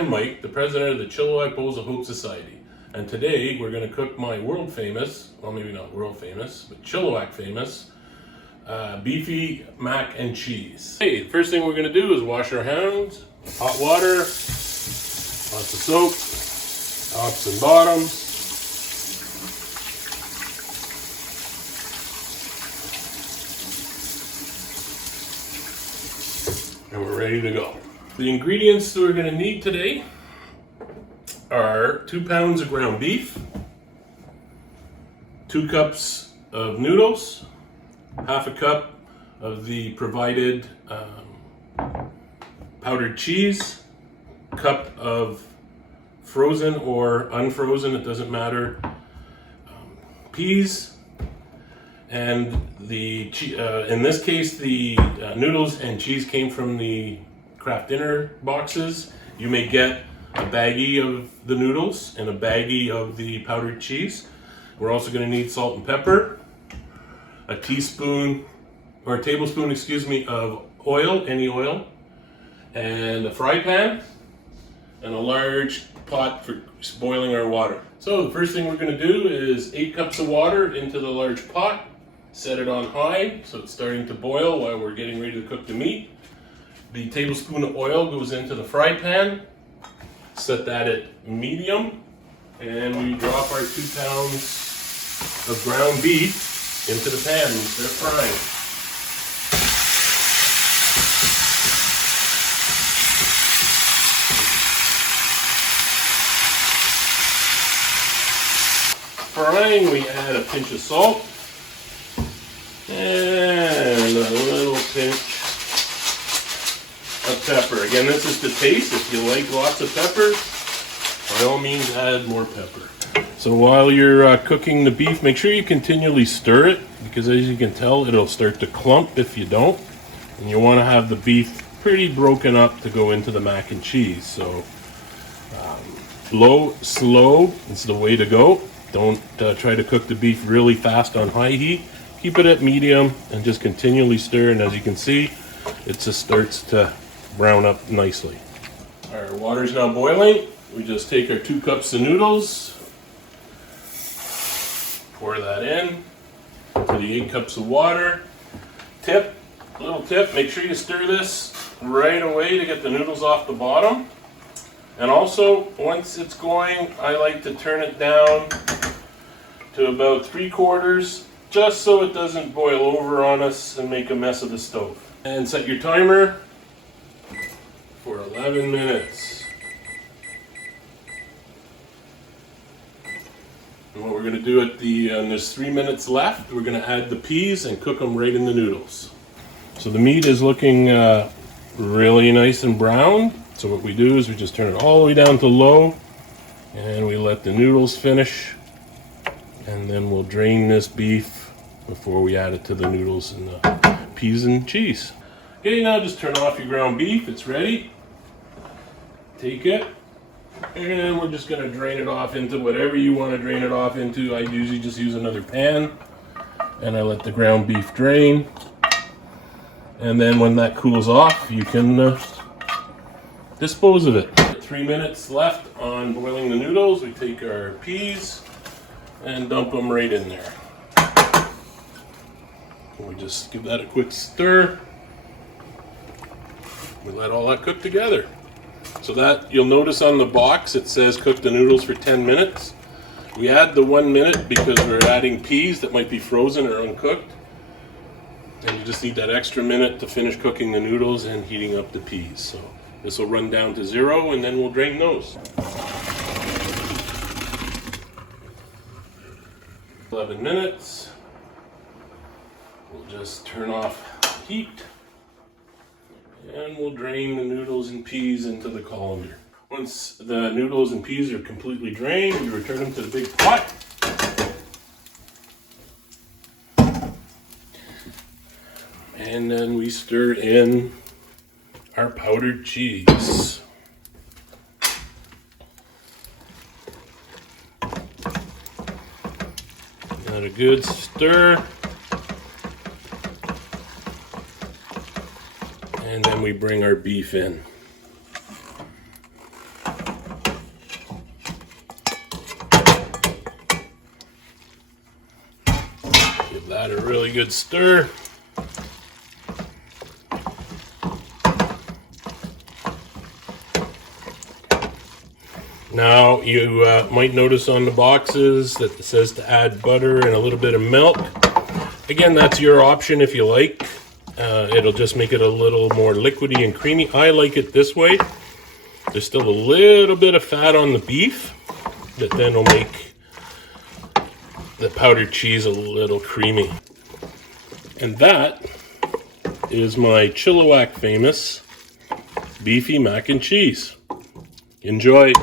I'm Mike, the president of the Chilliwack Bowls of Hope Society, and today we're going to cook my world famous, well maybe not world famous, but Chilliwack famous, Beefy Mac and Cheese. Hey, the first thing we're going to do is wash our hands, hot water, lots of soap, tops and bottoms. And we're ready to go. The ingredients that we're going to need today are 2 pounds of ground beef, 2 cups of noodles, half a cup of the provided powdered cheese, cup of frozen or unfrozen, it doesn't matter, peas, and in this case the noodles and cheese came from the craft dinner boxes. You may get a baggie of the noodles and a baggie of the powdered cheese. We're also going to need salt and pepper, a tablespoon of oil, any oil, and a fry pan, and a large pot for boiling our water. So the first thing we're going to do is 8 cups of water into the large pot. Set it on high so it's starting to boil while we're getting ready to cook the meat. The tablespoon of oil goes into the fry pan. Set that at medium, and we drop our 2 pounds of ground beef into the pan and start frying. Frying, we add a pinch of salt and a little pinch of pepper. Again, this is to taste. If you like lots of peppers, by all means add more pepper. So while you're cooking the beef, make sure you continually stir it, because as you can tell, it'll start to clump if you don't. And you want to have the beef pretty broken up to go into the mac and cheese. So low, slow is the way to go. Don't try to cook the beef really fast on high heat. Keep it at medium and just continually stir, and as you can see, it just starts to brown up nicely. Our water's now boiling. We just take our 2 cups of noodles, pour that in for the 8 cups of water. Little tip, make sure you stir this right away to get the noodles off the bottom. And also, once it's going, I like to turn it down to about 3/4, just so it doesn't boil over on us and make a mess of the stove. And set your timer for 11 minutes. And what we're going to do there's 3 minutes left, we're going to add the peas and cook them right in the noodles. So the meat is looking really nice and brown. So what we do is we just turn it all the way down to low, and we let the noodles finish, and then we'll drain this beef before we add it to the noodles and the peas and cheese. Okay, now just turn off your ground beef. It's ready. Take it, and we're just going to drain it off into whatever you want to drain it off into. I usually just use another pan, and I let the ground beef drain. And then when that cools off, you can dispose of it. 3 minutes left on boiling the noodles. We take our peas and dump them right in there. We just give that a quick stir. We let all that cook together. So that, you'll notice on the box it says cook the noodles for 10 minutes. We add the 1 minute because we're adding peas that might be frozen or uncooked. And you just need that extra minute to finish cooking the noodles and heating up the peas. So this will run down to 0, and then we'll drain those. 11 minutes. We'll just turn off heat, and we'll drain the noodles and peas into the colander. Once the noodles and peas are completely drained, we return them to the big pot. And then we stir in our powdered cheese. Got a good stir. And then we bring our beef in. that a really good stir. Now you might notice on the boxes that it says to add butter and a little bit of milk. Again, that's your option if you like. It'll just make it a little more liquidy and creamy. I like it this way. There's still a little bit of fat on the beef that then will make the powdered cheese a little creamy. And that is my Chilliwack famous Beefy Mac and Cheese. Enjoy.